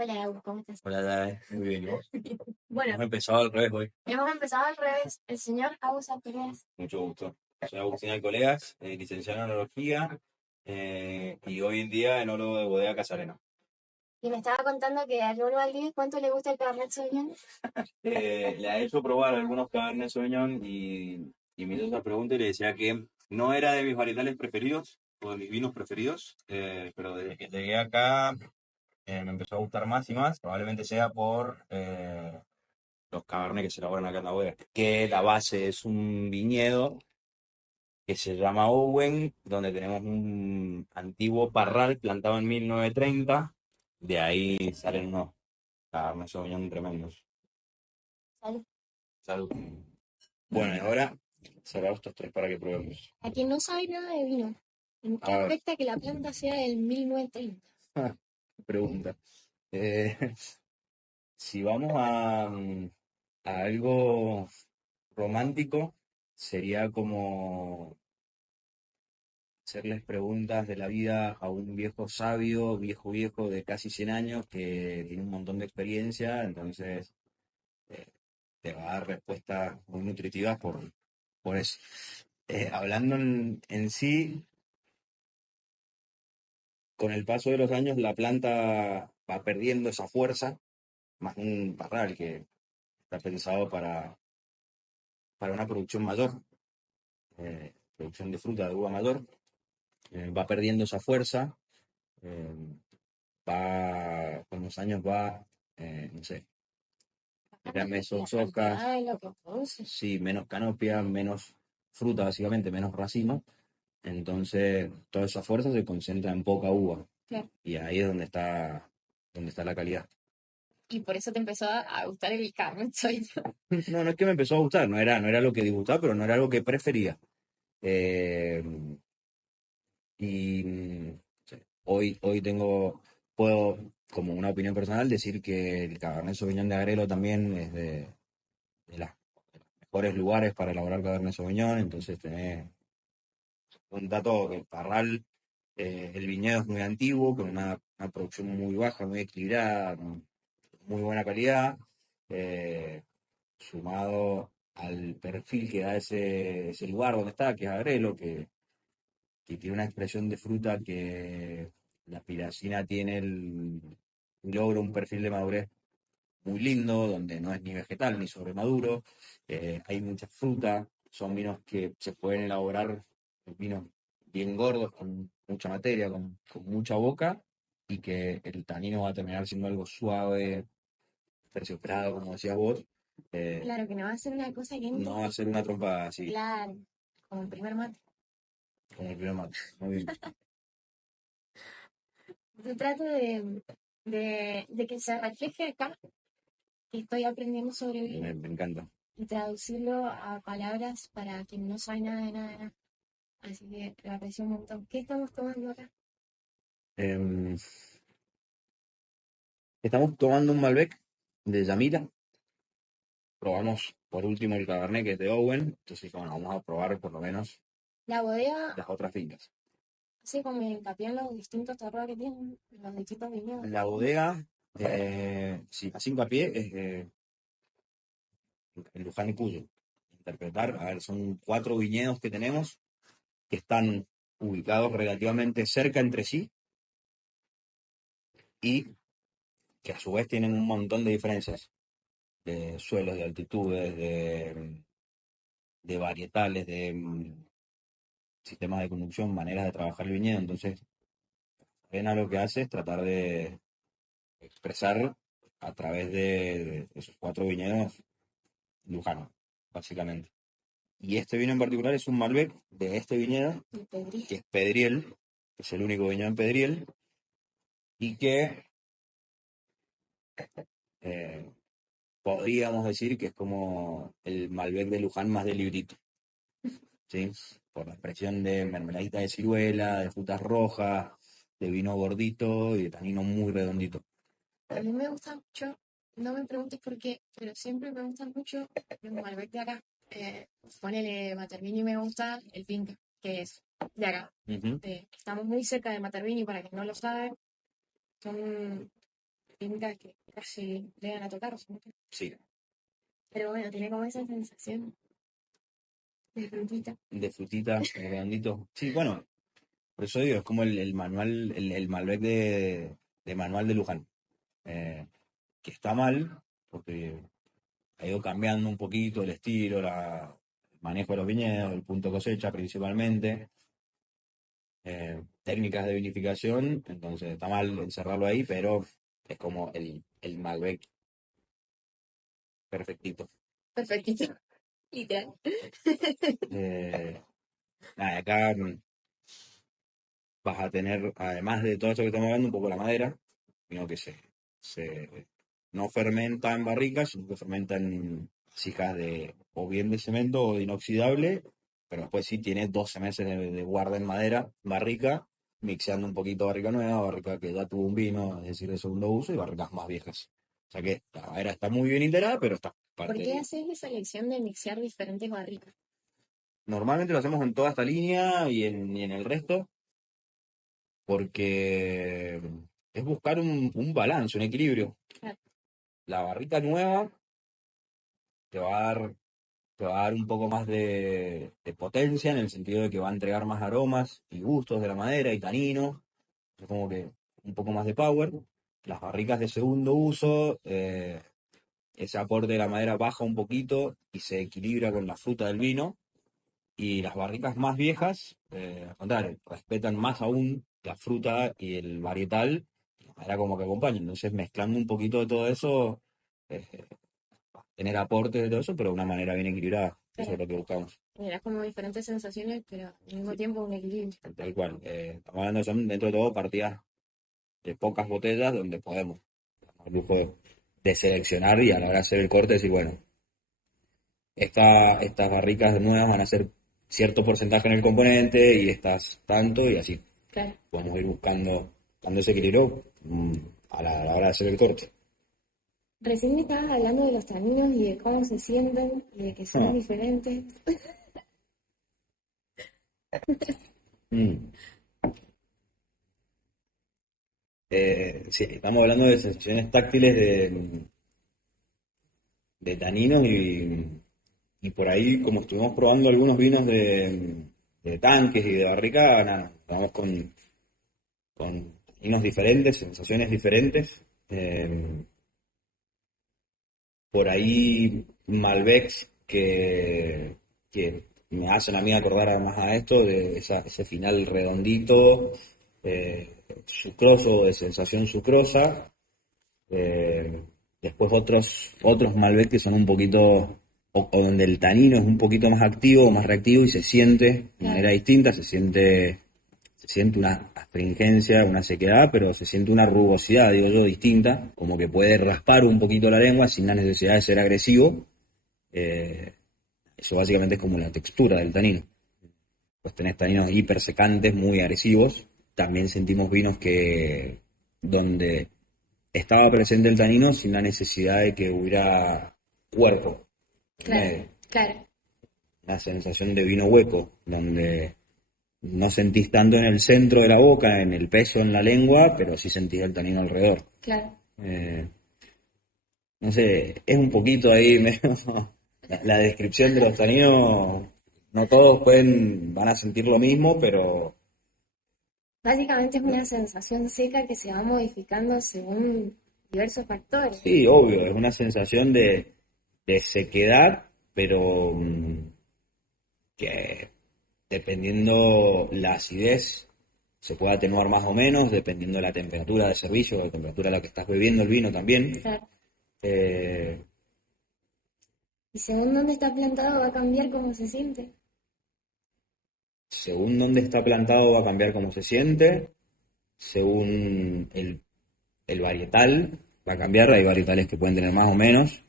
Hola, Agus, ¿cómo estás? Hola, Dai. Muy bien, ¿y vos? Bueno, Hemos empezado al revés hoy. hemos empezado al revés. El señor Agus Pérez. Mucho gusto. Soy Agustín Colegas, licenciado en Enología y hoy en día enólogo de Bodega Casarena. Y me estaba contando que a Lolo Valdés, ¿cuánto le gusta el Cabernet Sauvignon? Le ha hecho probar algunos Cabernet Sauvignon y me hizo esta pregunta y le decía que no era de mis varietales preferidos o de mis vinos preferidos, pero desde que llegué acá me empezó a gustar más y más. Probablemente sea por los Cabernet que se elaboran acá en la bodega. Que la base es un viñedo que se llama Owen, donde tenemos un antiguo parral plantado en 1930. De ahí salen unos Cabernet Sauvignon tremendos. Salud. Salud. Bueno, y ahora cerramos estos tres para que probemos. A quien no sabe nada de vino, ¿en qué A ver, afecta que la planta sea del 1930? pregunta. Eh, si vamos a algo romántico, sería como hacerles preguntas de la vida a un viejo sabio, viejo de casi 100 años que tiene un montón de experiencia, entonces eh, te va a dar respuestas muy nutritivas por eso. Hablando en sí, con el paso de los años la planta va perdiendo esa fuerza, más un parral que está pensado para una producción mayor, producción de fruta de uva mayor, va perdiendo esa fuerza, eh, va, con los años va, no sé, era mesosoca, Ay, lo que produce. sí, menos canopia, menos fruta, básicamente, menos racimo. Entonces, toda esa fuerza se concentra en poca uva. Claro. Y ahí es donde está la calidad. Y por eso te empezó a gustar el Cabernet Sauvignon. No, no es que me empezó a gustar, no era lo que disgustaba, pero no era algo que prefería. Eh, y sí, hoy puedo, como una opinión personal, decir que el Cabernet Sauvignon de Agrelo también es de las mejores lugares para elaborar Cabernet Sauvignon, entonces tenés un dato que el Parral, el viñedo es muy antiguo, con una producción muy baja, muy equilibrada, con muy buena calidad, eh, sumado al perfil que da ese lugar donde está, que es Agrelo, que tiene una expresión de fruta que la piracina tiene logra un perfil de madurez muy lindo, donde no es ni vegetal ni sobremaduro, hay mucha fruta, son vinos que se pueden elaborar, vinos bien gordos, con mucha materia, con mucha boca, y que el tanino va a terminar siendo algo suave, terciopelado, como decías vos. Claro, que no va a ser una cosa que No va a ser una trompa así, claro, como el primer mate. como el primer mate. Muy bien. Yo trato de que se refleje acá que estoy aprendiendo sobre vino Me encanta. y traducirlo a palabras para quien no sabe nada de nada de nada. Así que lo aprecio un montón. ¿Qué estamos tomando acá? Em, Estamos tomando un Malbec de Yamila. Probamos por último el Cabernet que es de Owen. Entonces, bueno, vamos a probar por lo menos La bodega las otras fincas. hace como hincapié en los distintos terroirs que tienen, los distintos viñedos. La bodega, sí, a 5 a pie, es en Luján y Cuyo. Interpretar, a ver, son 4 viñedos que tenemos que están ubicados relativamente cerca entre sí y que a su vez tienen un montón de diferencias de suelos, de altitudes, de varietales, de sistemas de conducción, maneras de trabajar el viñedo. Entonces, Arena lo que hace es tratar de expresar a través de esos 4 viñedos lujanos, básicamente. Y este vino en particular es un Malbec de este viñedo, que es Pedriel, que es el único viñedo en Pedriel, y que eh, podríamos decir que es como el Malbec de Luján más de librito, ¿sí? Por la expresión de mermeladita de ciruela, de frutas rojas, de vino gordito y de tanino muy redondito. A mí me gusta mucho, no me preguntes por qué, pero siempre me gustan mucho los Malbec de acá. Ponele Matervini, me gusta el Finca, que es de acá. Ujú. Estamos muy cerca de Matervini, para quien no lo sabe. Son fincas que casi llegan a tocar, Sí, pero bueno, tiene como esa sensación de frutita. de frutita, redondito. Sí, bueno, por eso digo, es como el manual, el Malbec de manual de Luján. Que está mal, porque ha ido cambiando un poquito el estilo, el manejo de los viñedos, el punto de cosecha principalmente, técnicas de vinificación, entonces está mal encerrarlo ahí, pero es como el Malbec perfectito. Perfectito, literal. Eh, Nada, acá vas a tener, además de todo esto que estamos hablando, un poco la madera, sino que se no fermenta en barricas, sino que fermenta en vasijas de o bien de cemento o de inoxidable, pero después sí tiene 12 meses de guarda en madera, barrica, mixeando un poquito barrica nueva, barrica que ya tuvo un vino, es decir, de segundo uso, y barricas más viejas. O sea que la madera está muy bien integrada, pero está ¿Por parte qué del... haces esa elección de mixear diferentes barricas? Normalmente lo hacemos en toda esta línea y en el resto, porque es buscar un balance, un equilibrio. Claro, La barrica nueva te va a dar, te va a dar un poco más de potencia en el sentido de que va a entregar más aromas y gustos de la madera y taninos, es como que un poco más de power. Las barricas de segundo uso, ese aporte de la madera baja un poquito y se equilibra con la fruta del vino. Y las barricas más viejas, al contrario, respetan más aún la fruta y el varietal, la madera como que acompaña. Entonces, mezclando un poquito de todo eso, eh, tener aportes de todo eso, pero de una manera bien equilibrada. Eso es claro. lo que buscamos. Generas como diferentes sensaciones, pero al mismo Sí, tiempo un equilibrio. tal cual. Estamos hablando, son dentro de todo partidas de pocas botellas donde podemos darnos el lujo de seleccionar y a la hora de hacer el corte decir, bueno, estas barricas nuevas van a ser cierto porcentaje en el componente y estas tanto y así. Claro. Podemos ir buscando ese equilibrio a la hora de hacer el corte. Recién me estabas hablando de los taninos y de cómo se sienten y de que son Ah, diferentes. mm. Sí, estamos hablando de sensaciones táctiles de taninos y por ahí, como estuvimos probando algunos vinos de tanques y de barrica, nada, vamos con taninos diferentes, sensaciones diferentes. Por ahí Malbecs que me hacen a mí acordar más a esto, de ese final redondito, sucroso, de sensación sucrosa. Eh, Después otros Malbec que son un poquito, o donde el tanino es un poquito más activo, más reactivo y se siente de Claro, manera distinta, se siente una astringencia, una sequedad, pero se siente una rugosidad, digo yo, distinta, como que puede raspar un poquito la lengua sin la necesidad de ser agresivo. Eh, Eso básicamente es como la textura del tanino. Pues tenés taninos hipersecantes, muy agresivos. También sentimos vinos que donde estaba presente el tanino sin la necesidad de que hubiera cuerpo en claro, medio. claro, Una sensación de vino hueco, donde no sentís tanto en el centro de la boca, en el peso en la lengua, pero sí sentís el tanino alrededor. claro. Eh, no sé, es un poquito ahí la descripción de los taninos. No todos van a sentir lo mismo, pero Básicamente es una sensación seca que se va modificando según diversos factores. sí, obvio, es una sensación de sequedad, pero que dependiendo la acidez se puede atenuar más o menos, dependiendo de la temperatura de servicio, la temperatura a la que estás bebiendo el vino también. Claro. Eh, Y según dónde está plantado va a cambiar cómo se siente. Según dónde está plantado va a cambiar cómo se siente, según el varietal va a cambiar, hay varietales que pueden tener más o menos,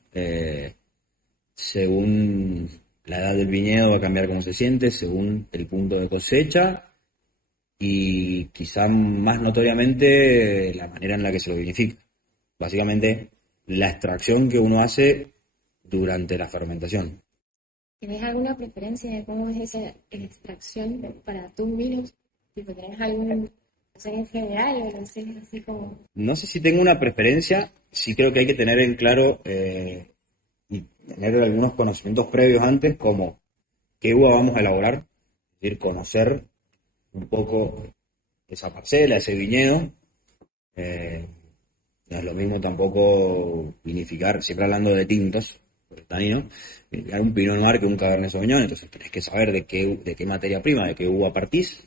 según la edad del viñedo va a cambiar cómo se siente, según el punto de cosecha y quizá más notoriamente la manera en la que se lo vinifica. Básicamente la extracción que uno hace durante la fermentación. ¿Tenés alguna preferencia de cómo es esa extracción para tus vinos? Tipo, ¿tenés algún, no sé en general o lo sé así como... No sé si tengo una preferencia, sí creo que hay que tener en claro y tener algunos conocimientos previos antes, como qué uva vamos a elaborar, es decir, conocer un poco esa parcela, ese viñedo. eh, no es lo mismo tampoco vinificar, siempre hablando de tintos, por el tanino, vinificar un Pinot Noir que un Cabernet Sauvignon, entonces tenés que saber de qué materia prima, de qué uva partís.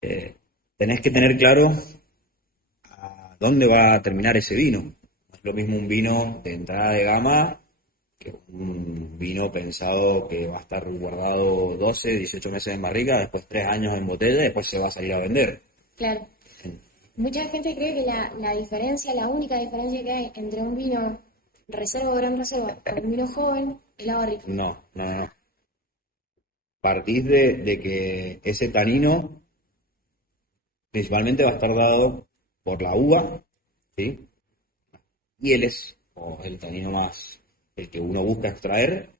Tenés que tener claro a dónde va a terminar ese vino. No es lo mismo un vino de entrada de gama que un vino pensado que va a estar guardado 12, 18 meses en barrica, después 3 años en botella y después se va a salir a vender. Claro. Mucha gente cree que la diferencia, la única diferencia que hay entre un vino reserva o gran reserva con un vino joven es la barrica. No, no, no. Partís de que ese tanino principalmente va a estar dado por la uva, ¿sí? Hieles, o el tanino más, el que uno busca extraer,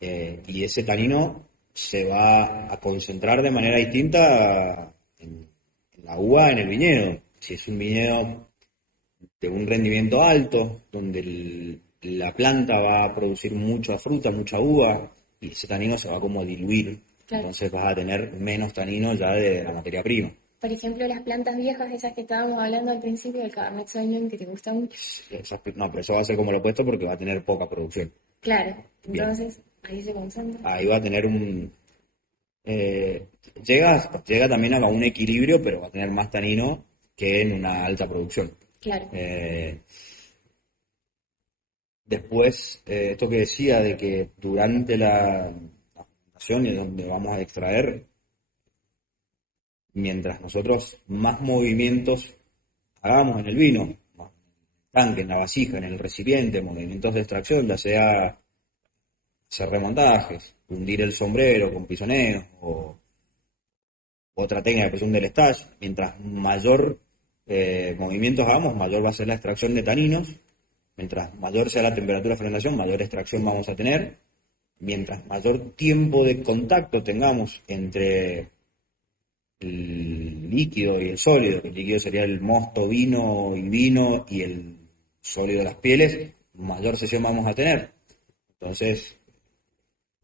y ese tanino se va a concentrar de manera distinta en la uva, en el viñedo. Si es un viñedo de un rendimiento alto, donde la planta va a producir mucha fruta, mucha uva, y ese tanino se va como a diluir. Claro. Entonces vas a tener menos tanino ya de la materia prima. Por ejemplo, las plantas viejas, esas que estábamos hablando al principio, del Cabernet Sauvignon, que te gusta mucho. No, pero eso va a ser como lo opuesto porque va a tener poca producción. Claro, Bien. entonces ahí se concentra. Ahí va a tener un... llega también a un equilibrio, pero va a tener más tanino que en una alta producción. Claro. Después, esto que decía de que durante la fermentación es donde vamos a extraer, mientras nosotros más movimientos hagamos en el vino, en el tanque, en la vasija, en el recipiente, movimientos de extracción, ya sea hacer remontajes, hundir el sombrero con pisoneos o otra técnica que es un delestage, mientras mayor movimientos hagamos, mayor va a ser la extracción de taninos, mientras mayor sea la temperatura de fermentación, mayor extracción vamos a tener, mientras mayor tiempo de contacto tengamos entre el líquido y el sólido, que el líquido sería el mosto, vino y el sólido las pieles, mayor sesión vamos a tener. Entonces,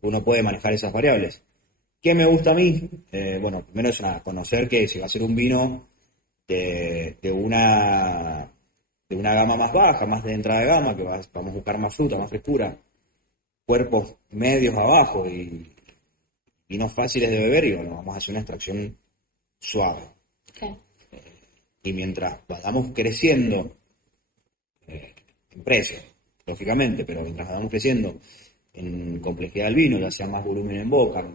uno puede manejar esas variables. ¿Qué me gusta a mí? Bueno, primero es conocer que si va a ser un vino de una gama más baja, más de entrada de gama, que vamos a buscar más fruta, más frescura, cuerpos medios abajo y vinos fáciles de beber, y bueno, vamos a hacer una extracción suave. Claro. Y mientras vayamos creciendo en precio, lógicamente, pero mientras vayamos creciendo en complejidad del vino, ya sea más volumen en boca,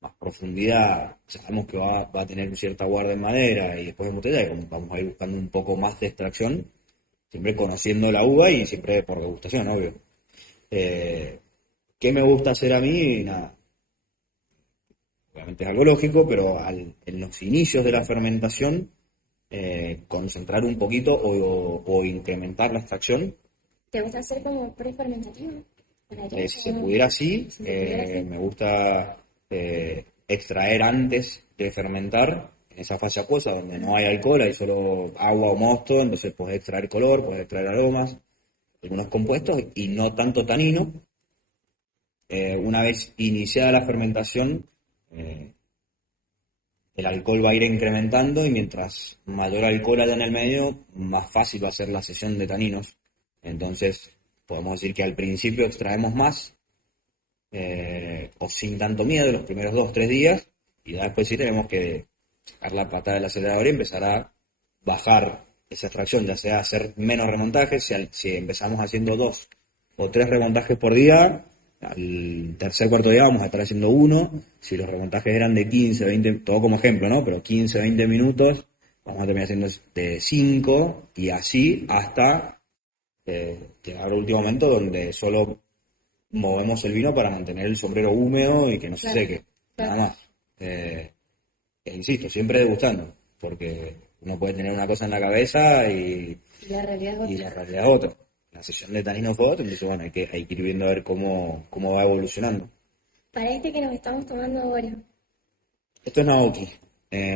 más profundidad, sabemos que va a tener cierta guarda en madera y después en botella, y vamos a ir buscando un poco más de extracción, siempre conociendo la uva y siempre por degustación, obvio. ¿Qué me gusta hacer a mí? Nada, obviamente es algo lógico, pero en los inicios de la fermentación, concentrar un poquito o incrementar la extracción. ¿Te gusta hacer como prefermentativo? Si se pudiera así, me gusta extraer antes de fermentar, en esa fase acuosa donde no hay alcohol, hay solo agua o mosto, entonces puedes extraer color, puedes extraer aromas, algunos compuestos y no tanto tanino. Una vez iniciada la fermentación, el alcohol va a ir incrementando y mientras mayor alcohol haya en el medio, más fácil va a ser la sesión de taninos. Entonces, podemos decir que al principio extraemos más, o sin tanto miedo, los primeros 2 o 3 días, y ya después sí tenemos que sacar la patada del acelerador y empezar a bajar esa extracción, ya sea hacer menos remontajes. Si empezamos haciendo 2 o 3 remontajes por día, al tercer cuarto día vamos a estar haciendo uno. Si los remontajes eran de 15, 20, todo como ejemplo, ¿no? Pero 15, 20 minutos, vamos a terminar haciendo de 5 y así hasta llegar al último momento donde solo movemos el vino para mantener el sombrero húmedo y que no se seque, nada más. Insisto, siempre degustando, porque uno puede tener una cosa en la cabeza y la realidad es otra. La sesión de tanino fue otra, entonces bueno, hay que ir viendo a ver cómo va evolucionando. Para este que nos estamos tomando ahora, Esto es Naoki.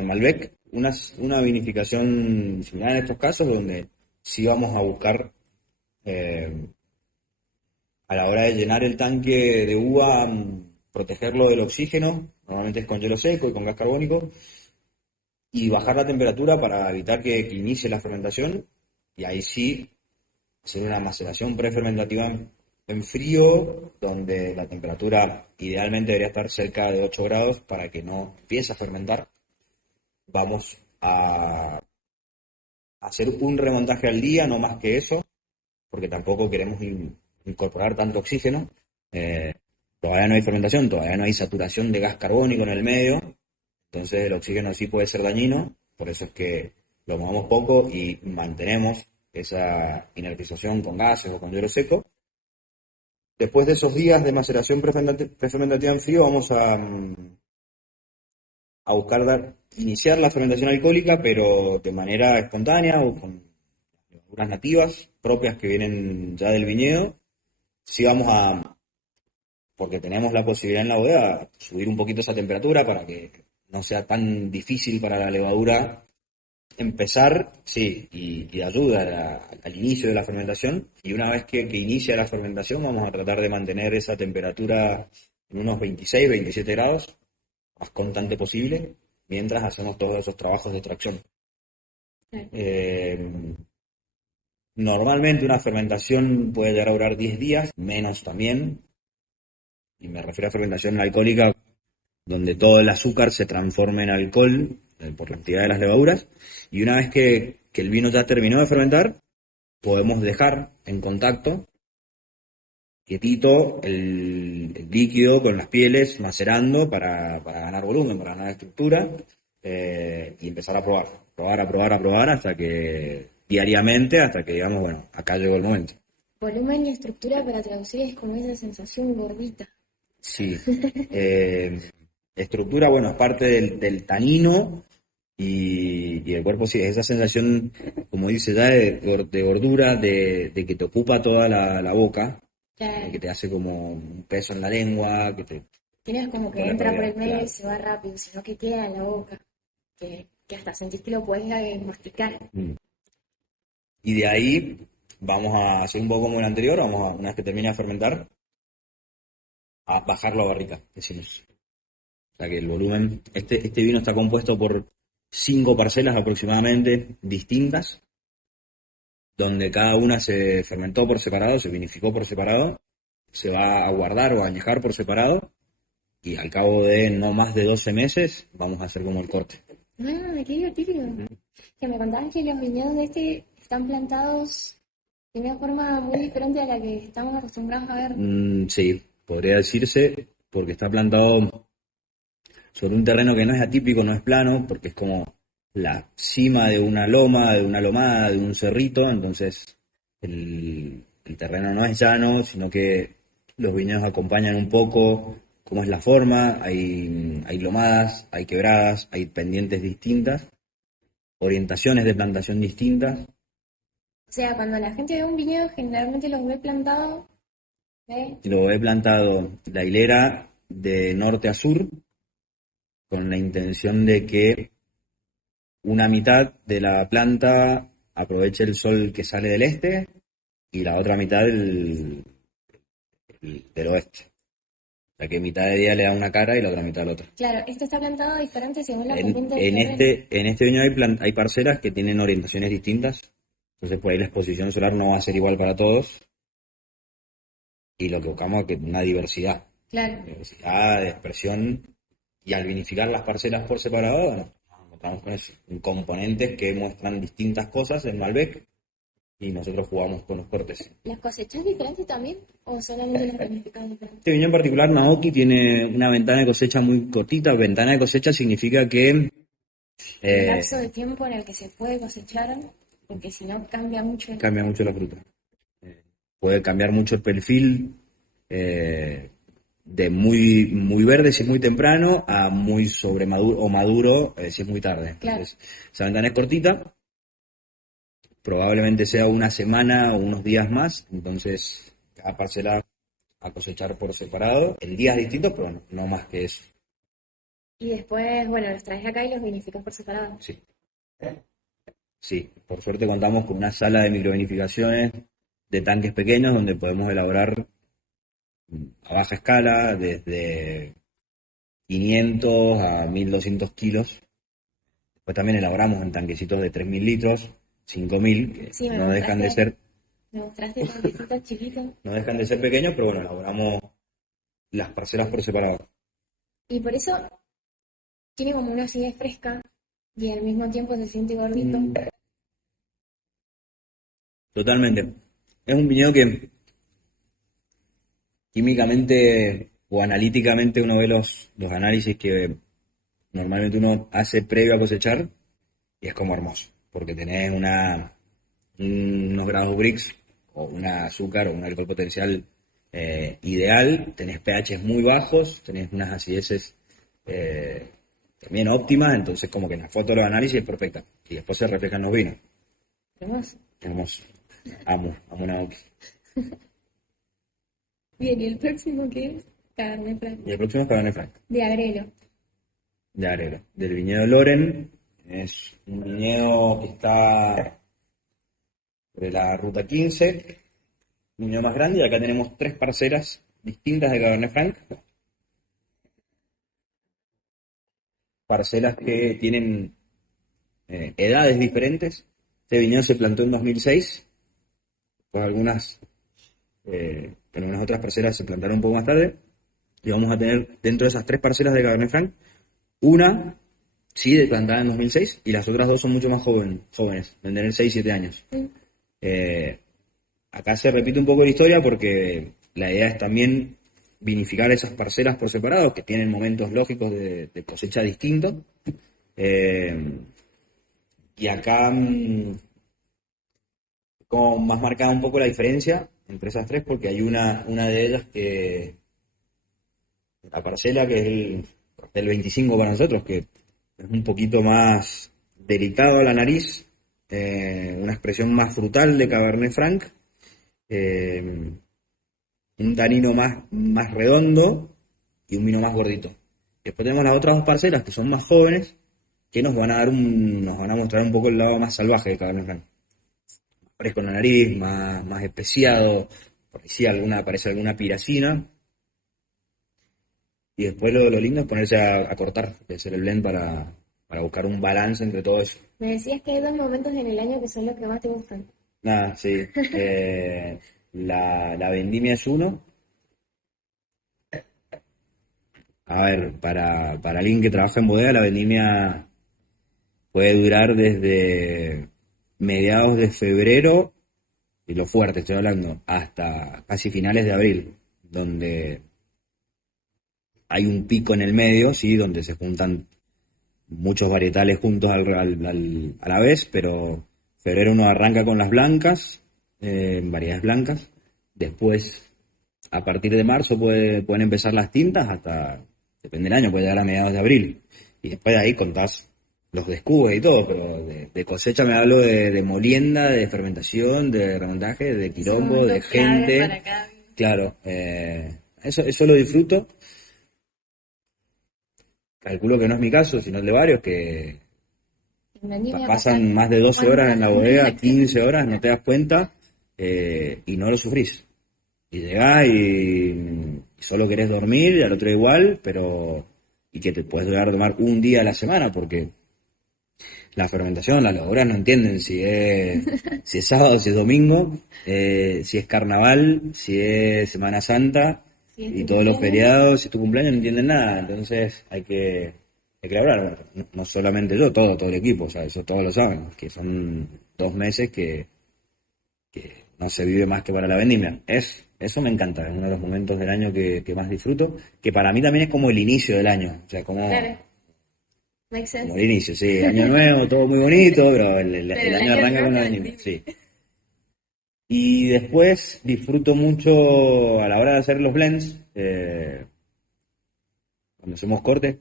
Malbec, una vinificación similar en estos casos, donde sí vamos a buscar eh, a la hora de llenar el tanque de uva, protegerlo del oxígeno, normalmente es con hielo seco y con gas carbónico, y bajar la temperatura para evitar que inicie la fermentación, y ahí sí hacer una maceración prefermentativa en frío, donde la temperatura idealmente debería estar cerca de 8 grados para que no empiece a fermentar. Vamos a hacer un remontaje al día, no más que eso, porque tampoco queremos incorporar tanto oxígeno. Eh, Todavía no hay fermentación, todavía no hay saturación de gas carbónico en el medio, entonces el oxígeno sí puede ser dañino, por eso es que lo movemos poco y mantenemos esa inertización con gases o con hielo seco. Después de esos días de maceración prefermentativa en frío, vamos a buscar iniciar la fermentación alcohólica, pero de manera espontánea o con levaduras nativas propias que vienen ya del viñedo. Sí vamos porque tenemos la posibilidad en la bodega, subir un poquito esa temperatura para que no sea tan difícil para la levadura empezar, sí, y ayuda al inicio de la fermentación. Y una vez que inicia la fermentación, vamos a tratar de mantener esa temperatura en unos 26, 27 grados, más constante posible, mientras hacemos todos esos trabajos de extracción. Eh, Normalmente una fermentación puede llegar a durar 10 días, menos también, y me refiero a fermentación alcohólica, donde todo el azúcar se transforma en alcohol por la actividad de las levaduras, y una vez que el vino ya terminó de fermentar, podemos dejar en contacto, quietito, el líquido con las pieles macerando para ganar volumen, para ganar estructura, y empezar a probar hasta que diariamente, hasta que digamos, bueno, acá llegó el momento. Volumen y estructura para traducir es como esa sensación gordita. Sí. Estructura, bueno, es parte del tanino y el cuerpo sí, es esa sensación, como dice ya, de gordura, de que te ocupa toda la boca, Claro. que te hace como un peso en la lengua, Tienes como que toda la entra por realidad, el medio claro. y se va rápido, sino que queda en la boca, que hasta sentís que lo puedes masticar. Mm. Y de ahí vamos a hacer un poco como el anterior, una vez que termine de fermentar, a bajarlo a barrica, decimos. O sea que el volumen, este vino está compuesto por 5 parcelas aproximadamente distintas, donde cada una se fermentó por separado, se vinificó por separado, se va a guardar o a añejar por separado, y al cabo de no más de 12 meses vamos a hacer como el corte. Ah, qué divertido. Que me contaban que los viñedos de este están plantados de una forma muy diferente a la que estamos acostumbrados a ver. Sí, podría decirse, porque está plantado sobre un terreno que no es atípico, no es plano, porque es como la cima de una loma, de una lomada, de un cerrito, entonces el terreno no es llano, sino que los viñedos acompañan un poco cómo es la forma, hay lomadas, hay quebradas, hay pendientes distintas, orientaciones de plantación distintas. O sea, cuando la gente ve un viñedo, generalmente los ve plantados, ¿ve? Lo he plantado la hilera de norte a sur, con la intención de que una mitad de la planta aproveche el sol que sale del este y la otra mitad del oeste. O sea que mitad de día le da una cara y la otra mitad la otra. Claro, esto está plantado diferente según la En, pendiente del en terreno. este viñedo hay parcelas que tienen orientaciones distintas, entonces por ahí la exposición solar no va a ser igual para todos y lo que buscamos es que una diversidad. Claro. Diversidad de expresión, y al vinificar las parcelas por separado, bueno, nos encontramos con eso, componentes que muestran distintas cosas en Malbec y nosotros jugamos con los cortes. ¿Las cosechas diferentes también? ¿O solamente las planificadas diferentes? Este viñedo en particular, Naoki, tiene una ventana de cosecha muy cortita. Ventana de cosecha significa que El lapso de tiempo en el que se puede cosechar, porque si no cambia mucho. cambia mucho la fruta. Puede cambiar mucho el perfil, de muy verde si es muy temprano a muy sobremaduro o maduro si es muy tarde. Claro. Entonces, esa ventana es cortita, probablemente sea una semana o unos días más, entonces cada parcela a cosechar por separado en días distintos, pero bueno, no más que eso. Y después, bueno, los traes acá y los vinificas por separado. Sí. Sí, por suerte contamos con una sala de microvinificaciones de tanques pequeños donde podemos elaborar a baja escala desde 500 a 1200 kilos. Después también elaboramos en tanquecitos de 3000 litros, 5000, que Sí, no dejan de ser, me mostraste tanquecitos chiquitos. no dejan de ser pequeños, pero bueno, elaboramos las parcelas por separado. Y por eso tiene como una acidez fresca y al mismo tiempo se siente gordito. Totalmente. Es un viñedo que químicamente o analíticamente uno ve los análisis que normalmente uno hace previo a cosechar y es como hermoso, porque tenés unos grados Brix o un azúcar o un alcohol potencial ideal, tenés pHs muy bajos, tenés unas acideces también óptimas, entonces como que en la foto de los análisis es perfecta y después se reflejan los vinos. Hermoso. Hermoso. Amo Naoki. Bien, ¿y el próximo qué es? Cabernet Franc. Y el próximo es Cabernet Franc. De Agrelo. De Agrelo, del viñedo Loren. Es un viñedo que está sobre la ruta 15, viñedo más grande, y acá tenemos 3 parcelas distintas de Cabernet Franc. Parcelas que tienen edades diferentes. Este viñedo se plantó en 2006, pues en algunas otras parcelas se plantaron un poco más tarde, y vamos a tener dentro de esas 3 parcelas de Cabernet Franc, una sí de plantada en 2006 y las otras 2 son mucho más jóvenes, de tener 6-7 años. Acá se repite un poco la historia porque la idea es también vinificar esas parcelas por separado, que tienen momentos lógicos de cosecha distintos. Y acá como más marcada un poco la diferencia entre esas 3, porque hay una de ellas que, la parcela que es el 25 para nosotros, que es un poquito más delicado a la nariz, una expresión más frutal de Cabernet Franc, un tanino más redondo y un vino más gordito. Después tenemos las otras 2 parcelas que son más jóvenes, que nos van a mostrar un poco el lado más salvaje de Cabernet Franc. Más fresco en la nariz, más especiado, por ahí sí aparece alguna piracina. Y después lo lindo es ponerse a cortar, de hacer el blend para buscar un balance entre todo eso. Me decías que hay 2 momentos en el año que son los que más te gustan. Nada, sí. La vendimia es uno. A ver, para alguien que trabaja en bodega, la vendimia puede durar desde mediados de febrero, y lo fuerte estoy hablando, hasta casi finales de abril, donde hay un pico en el medio, sí, donde se juntan muchos varietales juntos a la vez, pero febrero uno arranca con las blancas, variedades blancas, después a partir de marzo pueden empezar las tintas hasta, depende del año, puede llegar a mediados de abril, y después de ahí contás los descubres y todo, pero de cosecha me hablo de molienda, de fermentación, de remontaje, de quilombo, de gente, claro, eso lo disfruto. Calculo que no es mi caso, sino el de varios, que pasan más de 12 horas en la bodega, 15 horas, no te das cuenta, y no lo sufrís. Y llegás y solo querés dormir, y al otro igual, y que te puedes llegar a tomar un día a la semana, porque la fermentación, las levaduras no entienden si es sábado, si es domingo, si es carnaval, si es Semana Santa, y todos los feriados, si es tu cumpleaños, no entienden nada. Entonces hay que hablar, bueno, no solamente yo, todo el equipo, o sea, eso todos lo saben, que son 2 meses que no se vive más que para la vendimia. Eso me encanta, es uno de los momentos del año que más disfruto, que para mí también es como el inicio del año, o sea, como el inicio, sí, año nuevo, todo muy bonito, pero el año arranca con la vendimia, sí. Y después disfruto mucho a la hora de hacer los blends, cuando hacemos cortes,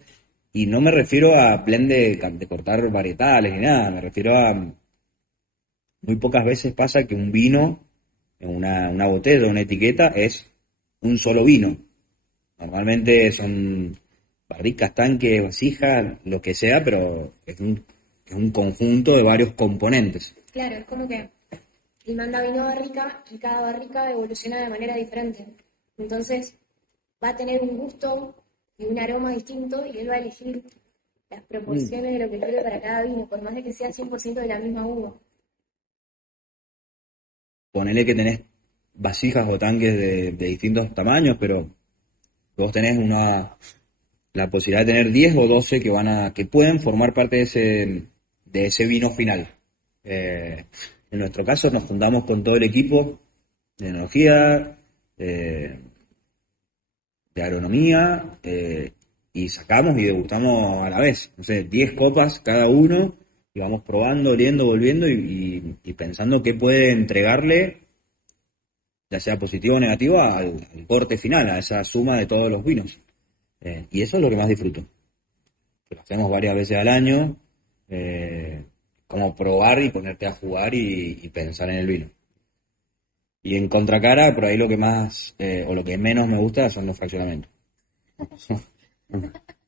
y no me refiero a blend de cortar varietales ni nada, me refiero a muy pocas veces pasa que un vino, en una botella, una etiqueta, es un solo vino. Normalmente son barricas, tanques, vasijas, lo que sea, pero es un conjunto de varios componentes. Claro, es como que él manda vino a barrica y cada barrica evoluciona de manera diferente. Entonces va a tener un gusto y un aroma distinto y él va a elegir las Mm. proporciones de lo que quiere para cada vino, por más de que sea 100% de la misma uva. Ponele que tenés vasijas o tanques de distintos tamaños, pero vos tenés la posibilidad de tener 10 o 12 que pueden formar parte de ese vino final. Eh, en nuestro caso nos juntamos con todo el equipo de enología, de agronomía, y sacamos y degustamos a la vez, no sé, 10 copas cada uno, y vamos probando, oliendo, volviendo y pensando qué puede entregarle, ya sea positivo o negativo, al corte final, a esa suma de todos los vinos. Y eso es lo que más disfruto. Que lo hacemos varias veces al año, eh, como probar y ponerte a jugar y pensar en el vino. Y en contracara, por ahí lo que más, o lo que menos me gusta son los fraccionamientos.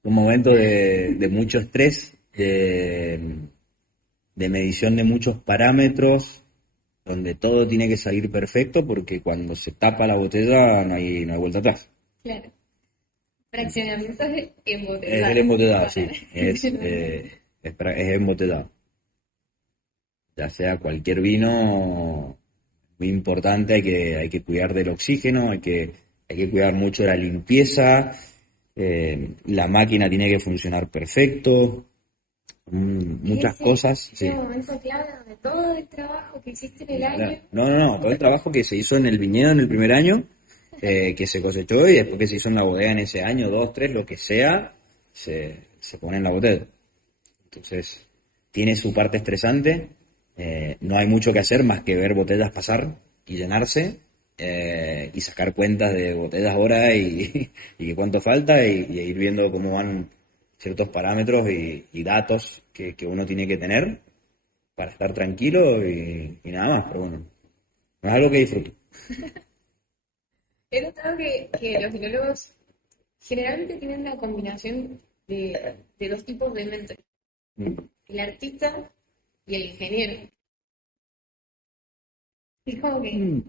Un momento de mucho estrés, de medición de muchos parámetros, donde todo tiene que salir perfecto, porque cuando se tapa la botella no hay vuelta atrás. Claro. Fraccionamientos Es el embotellados. embotellado, sí, es embotellado. Ya sea cualquier vino, muy importante, hay que cuidar del oxígeno, hay que cuidar mucho de la limpieza, la máquina tiene que funcionar perfecto, Y muchas cosas, ese sí. momento clave donde todo el trabajo que hiciste en el año, No, no, no, todo el trabajo que se hizo en el viñedo en el primer año, que se cosechó y después que se hizo en la bodega en ese año, dos, tres, lo que sea, se pone en la botella. Entonces, tiene su parte estresante, no hay mucho que hacer más que ver botellas pasar y llenarse, y sacar cuentas de botellas ahora y cuánto falta y ir viendo cómo van ciertos parámetros y datos que uno tiene que tener para estar tranquilo y nada más, pero bueno, no es algo que disfruto. he notado que los filólogos generalmente tienen la combinación de dos tipos de mente, Mm. el artista y el ingeniero. Es como que Mm.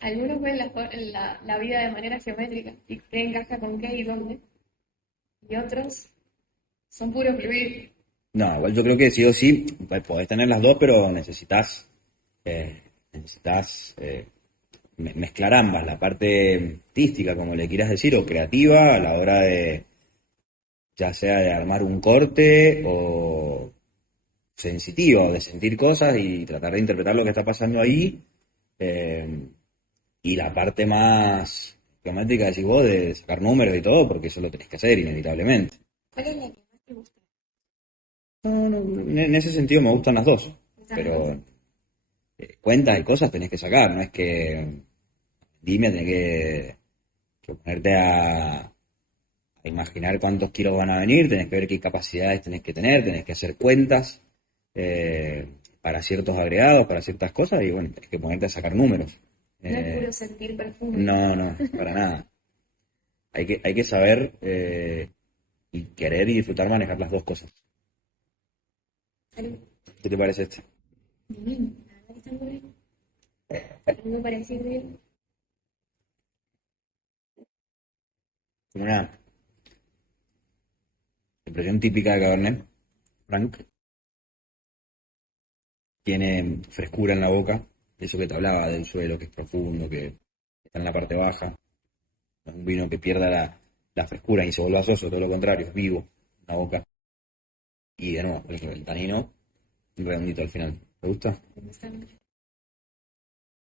algunos ven la vida de manera geométrica y qué encaja con qué y dónde, y otros son puro fluir. No, igual yo creo que sí o sí, podés tener las dos, pero necesitas mezclar ambas, la parte artística, como le quieras decir, o creativa, a la hora de, ya sea de armar un corte o sensitiva, o de sentir cosas y tratar de interpretar lo que está pasando ahí, eh, y la parte más geométrica, decís vos, de sacar números y todo, porque eso lo tenés que hacer inevitablemente. ¿Cuál es la que más te gusta? No, no, en ese sentido me gustan las dos, ¿Estás dos? pero cuentas y cosas tenés que sacar, no es que dime, tenés que ponerte a imaginar cuántos kilos van a venir, tenés que ver qué capacidades tenés que tener, tenés que hacer cuentas, para ciertos agregados, para ciertas cosas, y bueno, tenés que ponerte a sacar números. No es Eh, puro sentir perfume. no, no, para nada. Hay que saber, y querer y disfrutar manejar las dos cosas. Salud. ¿Qué te parece este? Divino. La verdad que está muy bien. Algo para decir de él. Como una impresión típica de Cabernet Franc. Tiene frescura en la boca, eso que te hablaba del suelo, que es profundo, que está en la parte baja. No es un vino que pierda la frescura y se vuelva soso, todo lo contrario, es vivo en la boca. Y de nuevo, el tanino redondito al final. ¿Te gusta? Me gusta mucho.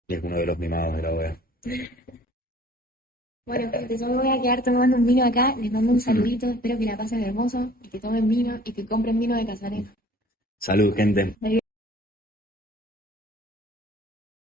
Y es uno de los mimados de la OEA. Bueno, gente, yo me voy a quedar tomando un vino acá. Les mando un saludito. Espero que la pasen hermoso y que tomen vino y que compren vino de Casarena. Salud, gente. Adiós.